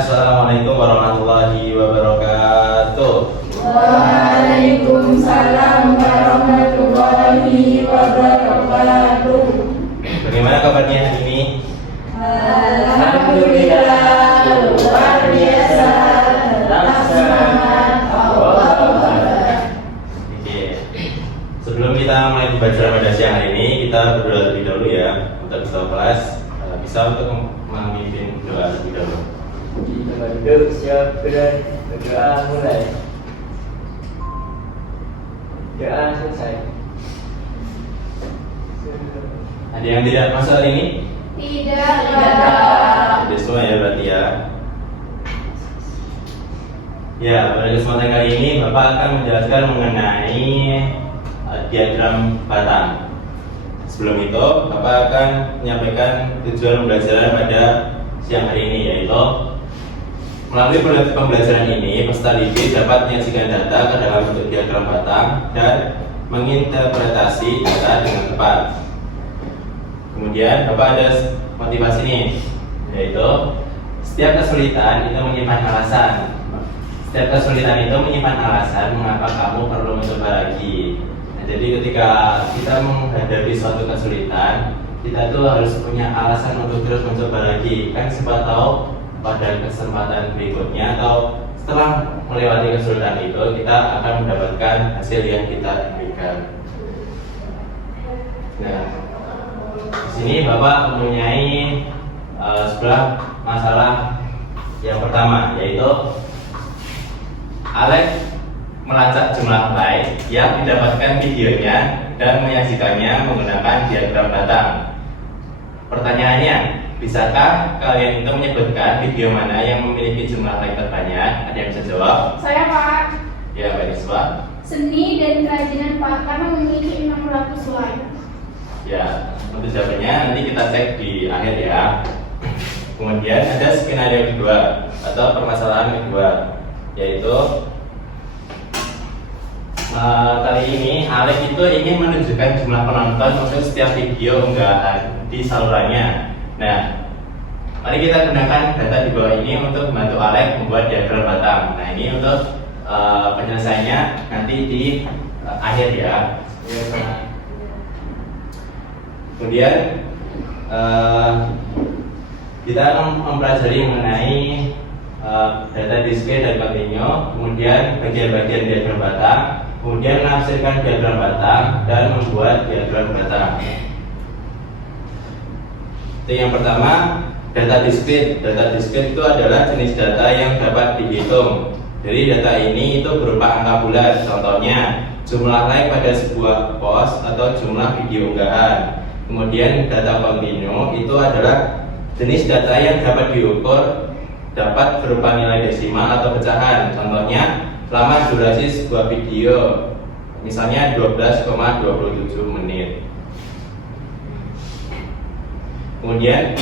Assalamualaikum warahmatullahi wabarakatuh. Waalaikumsalam warahmatullahi wabarakatuh. Bagaimana kabarnya hari ini? Alhamdulillah, luar biasa. Semangat Allah. Oke. Sebelum kita mulai pembelajaran pada siang hari ini, kita berdoa terlebih dahulu ya untuk ketua kelas. Bisa untuk memimpin doa terlebih dahulu. Kita duduk siap berdoa mulai. Doa selesai. Ada yang tidak masuk hari ini? Tidak, Pak. Ada semua ya berarti ya. Ya, pada kesempatan kali ini Bapak akan menjelaskan mengenai diagram batang. Sebelum itu, Bapak akan menyampaikan tujuan pembelajaran pada siang hari ini, yaitu melalui pembelajaran ini, peserta didik dapat menyajikan data ke dalam bentuk diagram batang dan menginterpretasi data dengan tepat. Kemudian Bapak ada motivasi nih, yaitu setiap kesulitan itu menyimpan alasan. Setiap kesulitan itu menyimpan alasan mengapa kamu perlu mencoba lagi. Nah, jadi ketika kita menghadapi suatu kesulitan, kita tuh harus punya alasan untuk terus mencoba lagi. Kan siapa tahu pada kesempatan berikutnya atau setelah melewati kesulitan itu kita akan mendapatkan hasil yang kita inginkan. Nah, di sini Bapak mempunyai sebuah masalah yang pertama, yaitu Alex melacak jumlah like yang didapatkan videonya dan menyajikannya menggunakan diagram batang. Pertanyaannya, bisakah kalian itu menyebutkan video mana yang memiliki jumlah like terbanyak? Ada yang bisa jawab? Saya, Pak. Ya, Pak Iswa. Seni dan kerajinan, Pak, karena memiliki 600 like. Ya, untuk jawabannya nanti kita cek di akhir ya. Kemudian ada skenario kedua atau permasalahan kedua, yaitu kali ini Alex itu ingin menunjukkan jumlah penonton untuk setiap video unggahan di salurannya. Nah, mari kita gunakan data di bawah ini untuk membantu Alex membuat diagram batang. Nah, ini untuk penyelesaiannya nanti di akhir ya. Kemudian kita akan mempelajari mengenai data discrete dan kontinu, kemudian bagian-bagian diagram batang, kemudian menafsirkan diagram batang dan membuat diagram batang. Itu yang pertama, data discrete. Data discrete itu adalah jenis data yang dapat dihitung. Jadi data ini itu berupa angka bulat. Contohnya jumlah like pada sebuah post atau jumlah video unggahan. Kemudian data kontinu itu adalah jenis data yang dapat diukur, dapat berupa nilai desimal atau pecahan. Contohnya lama durasi sebuah video, misalnya 12,27 menit. Kemudian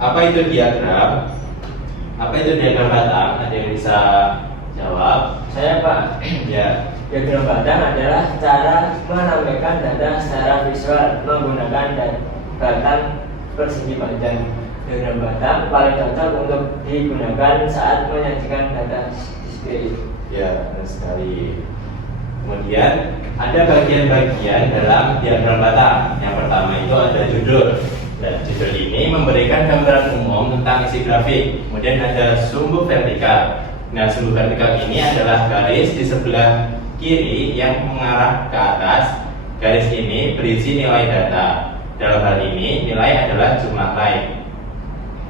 apa itu diagram? Apa itu diagram batang? Ada yang bisa jawab? Saya, Pak. Ya. Diagram batang adalah cara menampilkan data secara visual menggunakan batang persegi panjang. Diagram batang paling cocok untuk digunakan saat menyajikan data display. Ya, benar sekali. Kemudian ada bagian-bagian dalam diagram batang. Yang pertama itu ada judul. Dan judul ini memberikan gambaran umum tentang isi grafik. Kemudian ada sumbu vertikal. Nah, sumbu vertikal ini adalah garis di sebelah kiri yang mengarah ke atas. Garis ini berisi nilai data. Dalam hal ini nilai adalah jumlah like.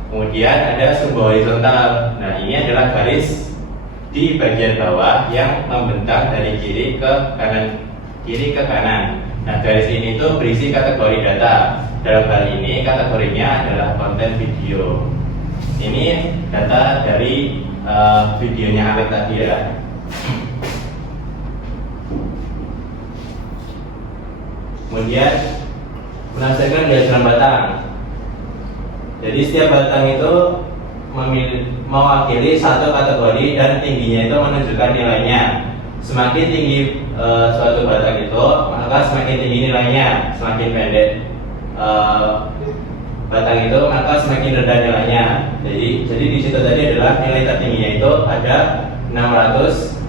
Kemudian ada sumbu horizontal. Nah, ini adalah garis di bagian bawah yang membentang dari kiri ke kanan. Nah, garis ini tuh berisi kategori data. Dalam hal ini kategorinya adalah konten video. Ini data dari videonya Alex tadi ya. Kemudian menafsirkan diagram batang. Jadi setiap batang itu mewakili satu kategori dan tingginya itu menunjukkan nilainya. Semakin tinggi suatu batang itu, maka semakin tinggi nilainya. Semakin pendek batang itu, maka semakin rendah nilainya. Jadi di situ tadi adalah nilai tertingginya itu ada 600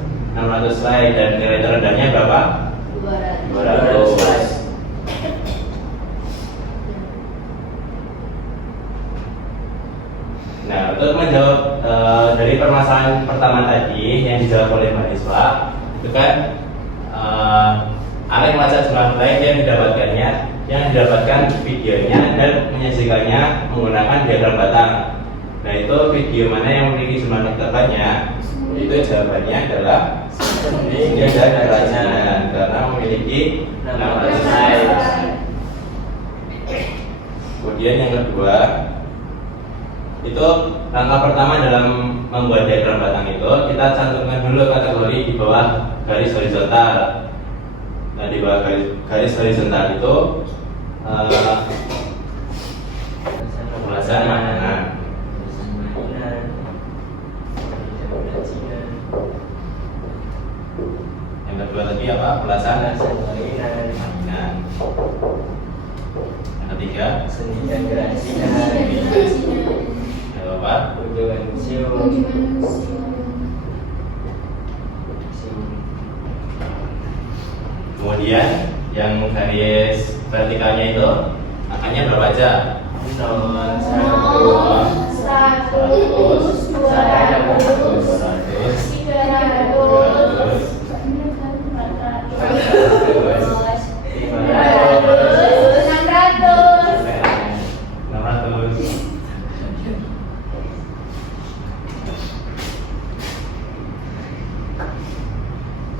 slide dan nilai terendahnya berapa? 200. Nah, untuk menjawab dari permasalahan pertama tadi yang dijawab oleh mahasiswa, itu kan Alek melacak jumlah like yang didapatkan videonya dan menyajikannya menggunakan diagram batang. Nah, itu video mana yang memiliki jumlah like terbanyak? Itu jawabannya adalah seni dan kerajinan karena memiliki 600 like. Kemudian yang kedua, itu langkah pertama dalam membuat diagram batang itu kita cantumkan dulu kategori di bawah garis horizontal. Nah, di bawah garis horizontal itu ulasan makna. Yang kedua tadi apa? Ulasan mainan. Yang ketiga seni dan kerajinan. apa? Kunjungan museum. Kemudian yang garis vertikalnya itu angkanya berapa aja? 0,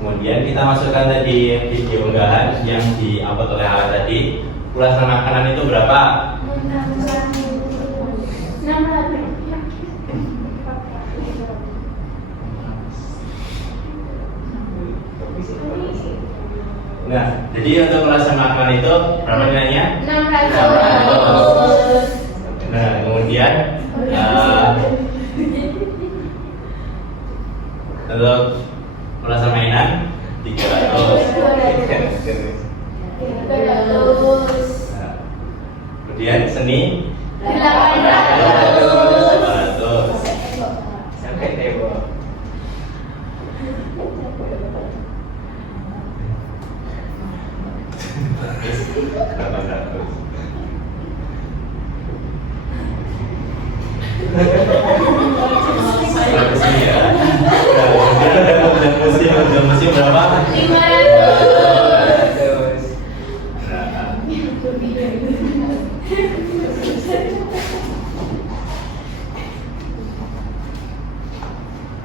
Kemudian kita masukkan tadi video unggahan yang di-upload oleh Ala tadi. Ulasan makanan itu berapa? 600. Nah, jadi untuk ulasan makanan itu berapa nilainya? 600. Nah, kemudian untuk ulasan mainan 300. Nah, kemudian seni 800. sampai tembok. Musim berapa? 500.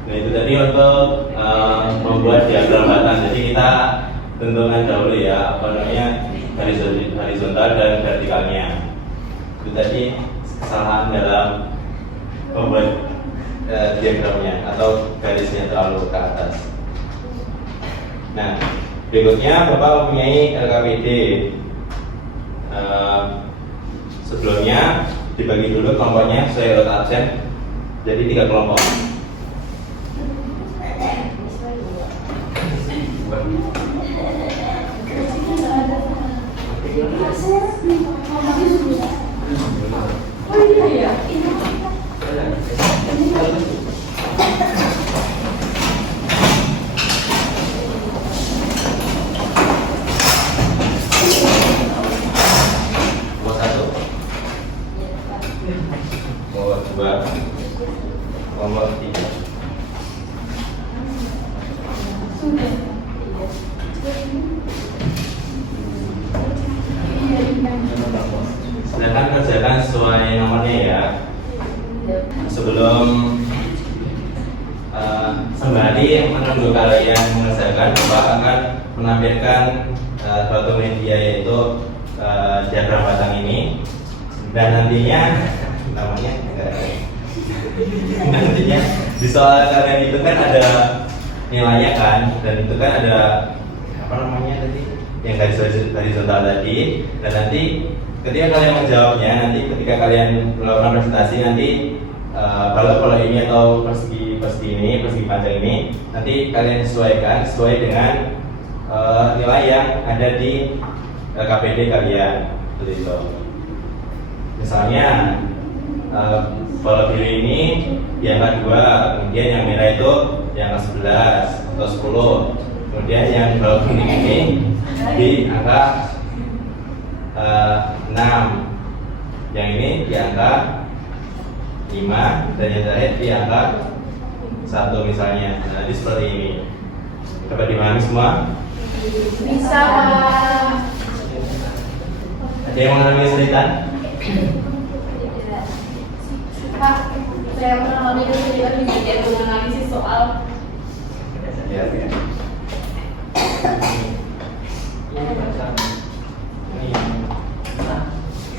Nah, itu tadi untuk membuat diagram batang. Jadi kita tentukan dahulu ya apa namanya garis horizontal dan vertikalnya. Itu tadi kesalahan dalam membuat diagramnya atau garisnya terlalu ke atas. Nah, berikutnya Bapak mempunyai LKPD. Sebelumnya dibagi dulu kelompoknya sesuai urut absen. Jadi 3 kelompok. Oh iya ya. Kelompok 1, kelompok 2, kelompok 3. Sudah. Silakan kerjakan sesuai nomornya ya. Sebelum sembari menunggu kalian mengerjakan, Bapak akan menampilkan suatu media yaitu diagram batang ini, dan nantinya namanya nantinya di soal kalian itu kan ada nilainya kan, dan itu kan ada apa namanya tadi yang garis horizontal tadi, dan nanti ketika kalian menjawabnya, nanti ketika kalian melakukan presentasi nanti kalau ini atau persegi ini, persegi panjang ini, nanti kalian sesuaikan sesuai dengan nilai yang ada di KPD kalian, seperti itu. Misalnya kalau biru ini di angka 2, kemudian yang merah itu di angka 11 atau 10, kemudian yang bawah kuning ini di angka 6, yang ini di angka 5, dan yang terakhir di angka 1 misalnya. Nah, jadi seperti ini. Dapat dimana semua? Bisa. Ada yang mengalami kesulitan? Kak, saya mengalami kesulitan di bagian menganalisis soal. Ya.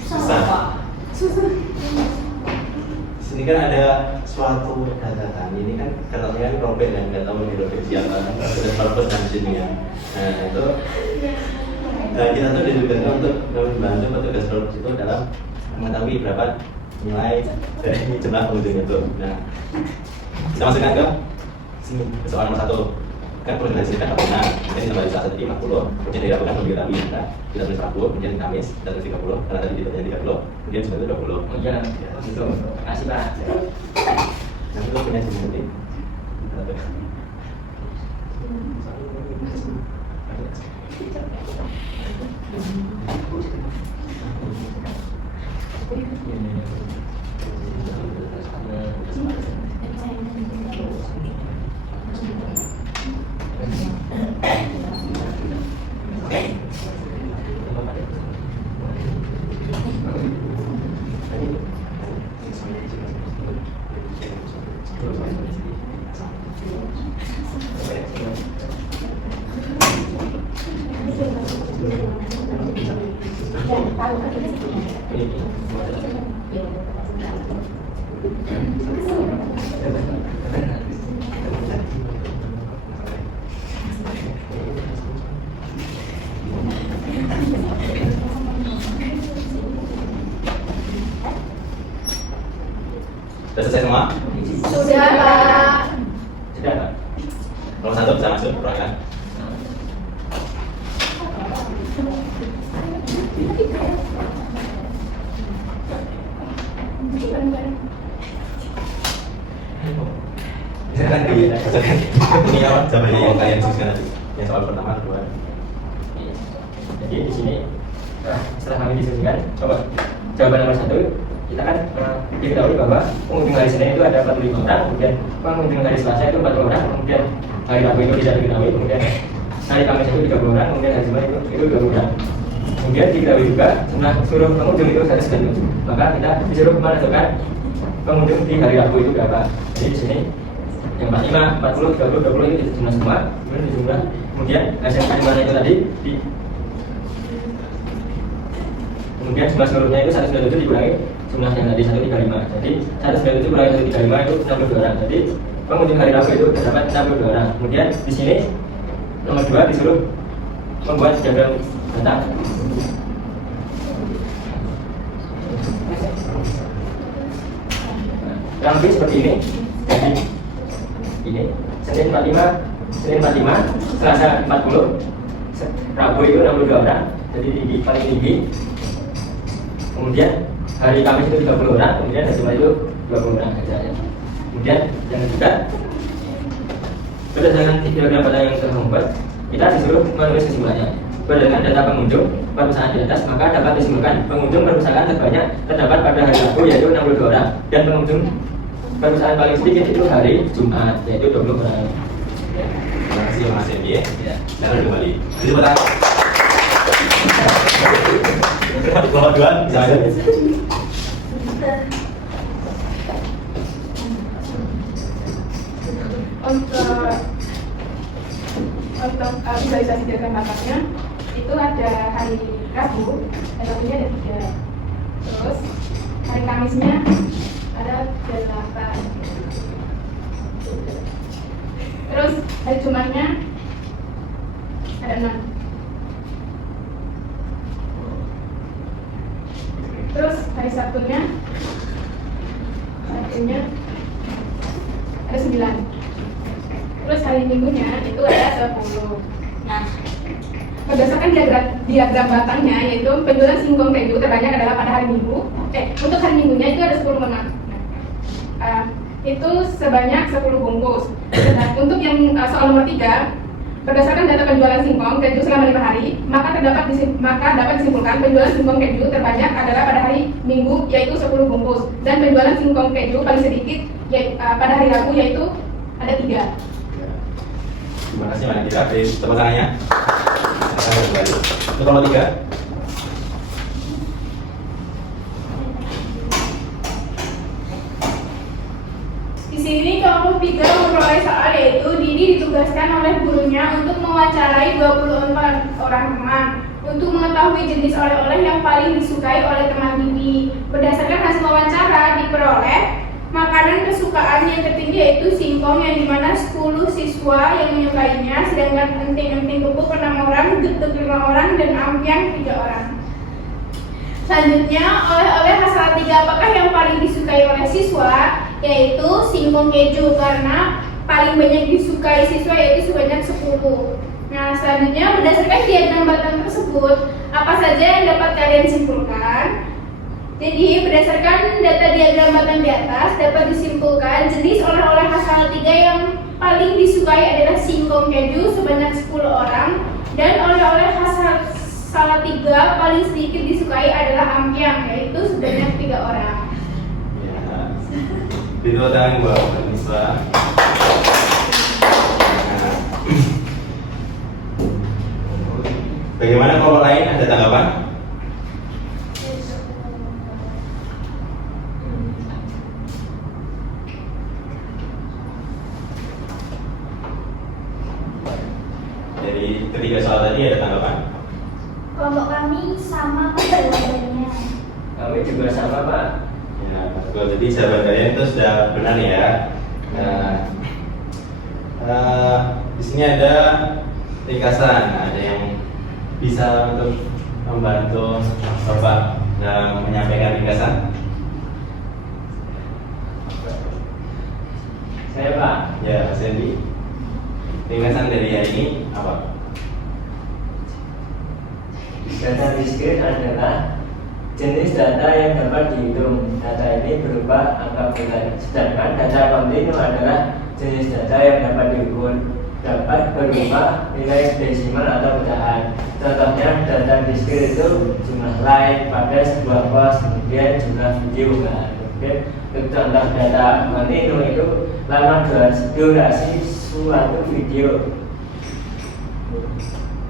Susah. Sini kan ada suatu data kan, ini kan katanya kan robek dan nggak tahu ini robek siapa, ada purpose di sini ya. Nah itu kita tuh ditugaskan untuk membantu petugas purpose itu dalam mengetahui berapa nilai dari jumlah pengunjung itu. Nah kita masukkan ke sini soal nomor 1. Kan perlu dihasilkan laporan, kemudian ditambah saat tadi 40, kemudian dilakukan perlu diketahui ya, kita tulis 40, kemudian Kamis kita tulis 30, karena tadi ditanya 30, kemudian sudah 20. Iya, itu. Kasih Pak. Nanti lo punya sendiri. Sudah selesai semua? Sudah, Pak. Sudah, Pak. Nomor 1 bisa masuk ruangan. Misalkan ini apa? Coba yang kalian susun nanti. Yang soal pertama, kedua. Jadi di sini setelah kami diskusikan, coba jawaban nomor 1 kita kan diketahui bahwa pengunjung hari Senin itu ada 45 orang, kemudian pengunjung hari Selasa itu 40 orang, kemudian hari Rabu itu tidak diketahui, kemudian hari Kamis itu 30 orang, kemudian hari Jumat itu 20 orang. Kemudian diketahui juga jumlah seluruh pengunjung itu 197. Maka kita disuruh menentukan pengunjung di hari Rabu itu berapa. Jadi di sini yang 45, 40, 30, 20 itu jumlah semua, kemudian dijumlah, kemudian hasil jumlahnya itu tadi kemudian jumlah seluruhnya itu 197 dikurangi jumlah yang tadi 135. Jadi 197 kurangi 135 itu 62 orang. Jadi pengunjung hari Rabu itu terdapat 62 orang. Kemudian di sini nomor 2 disuruh membuat diagram data. Kurang lebih seperti ini. Jadi ini Senin 45, Selasa 40, Rabu itu 62 orang. Jadi tinggi, paling tinggi. Kemudian hari Kamis itu 30 orang, kemudian hari Jumat itu 20 orang saja. Kemudian yang ketiga, berdasarkan diagram data yang telah membuat, kita disuruh menulis kesimpulannya. Berdasarkan data pengunjung perusahaan di atas, maka dapat disimpulkan pengunjung perusahaan terbanyak terdapat pada hari Rabu yaitu 62 orang, dan pengunjung perusahaan paling sedikit itu hari Jumat yaitu 20 orang. Terima kasih Mas Endi ya. Silakan kembali. Jadi pertanyaan. Nomor 2 bisa aja. Untuk visualisasi diagram bataknya itu ada hari Rabu, hari Rabunya ada 3. Terus hari Kamisnya ada 8. Terus hari Jumatnya ada 6. Terus hari Sabtunya ada 9. Terus hari Minggunya itu ada 10. Nah, berdasarkan diagram batangnya, yaitu penjualan singkong keju terbanyak adalah pada hari Minggu, untuk hari Minggunya itu ada 10 menang. Itu sebanyak 10 bungkus. Dan untuk yang soal nomor 3, berdasarkan data penjualan singkong keju selama 5 hari, maka dapat disimpulkan penjualan singkong keju terbanyak adalah pada hari Minggu, yaitu 10 bungkus, dan penjualan singkong keju paling sedikit pada hari Rabu, yaitu ada 3. Terima kasih Mbak Nandita. Tepuk tangannya. Untuk nomor 3. Di sini kelompok 3 memperoleh soal, yaitu Didi ditugaskan oleh gurunya untuk mewawancarai 24 orang teman untuk mengetahui jenis oleh-oleh yang paling disukai oleh teman Didi. Berdasarkan hasil wawancara diperoleh makanan kesukaan yang tertinggi yaitu singkong, yang dimana 10 siswa yang menyukainya, sedangkan enting-enting kepuk 6 orang, getuk 5 orang, dan ampiang 3 orang. Selanjutnya, oleh-oleh khas Salatiga apakah yang paling disukai oleh siswa? Yaitu singkong keju, karena paling banyak disukai siswa, yaitu sebanyak 10. Nah, selanjutnya berdasarkan diagram batang tersebut, apa saja yang dapat kalian simpulkan? Jadi, berdasarkan data diagram batang di atas, dapat disimpulkan jenis oleh-oleh khas Salatiga yang paling disukai adalah singkong keju sebanyak 10 orang, dan oleh-oleh khas Salatiga paling sedikit disukai adalah ampiang, yaitu sebanyak 3 orang. Tepuk tangan buat Niswa. Bagaimana kalau lain, ada tanggapan? Dari ketiga soal tadi ada tanggapan? Kelompok kami sama Pak jawabannya. Kami juga sama Pak. Ya, betul. Jadi sahabat kalian itu sudah benar ya. Di sini ada ringkasan, ada yang bisa untuk membantu Bapak dalam menyampaikan ringkasan. Saya Pak. Ya, Mas Hendy. Ringkasan dari hari ini apa? Data diskrit adalah jenis data yang dapat dihitung. Data ini berupa angka bulan. Sedangkan data kontinu adalah jenis data yang dapat diukur, dapat berupa nilai desimal atau pecahan. Contohnya data diskrit itu jumlah like pada sebuah post, kemudian jumlah video kan. Kemudian untuk contoh data kontinu itu lama durasi suatu video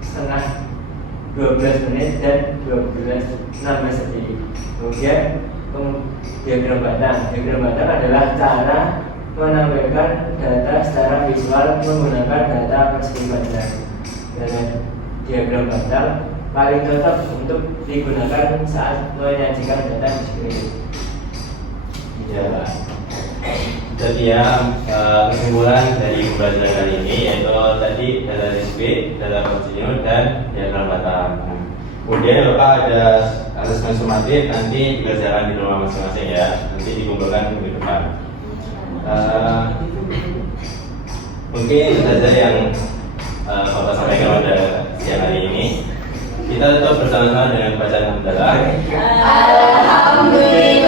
setengah 12 menit dan 16 detik. Kemudian diagram batang adalah cara menampilkan data secara visual menggunakan data persegi panjang. Dan diagram batang paling cocok untuk digunakan saat menyajikan data diskrit. Ya, jadi ya kesimpulan dari pembelajaran kali ini yaitu tadi data diskrit, data kontinu, dan diagram batang. Kemudian Bapak ada asesmen sumatif, nanti dikerjakan di rumah masing-masing ya, nanti dikumpulkan minggu depan. Mungkin itu saja yang Bapak sampaikan pada siang hari ini. Kita tetap bersama-sama dengan bacaan hamdalah. Alhamdulillah.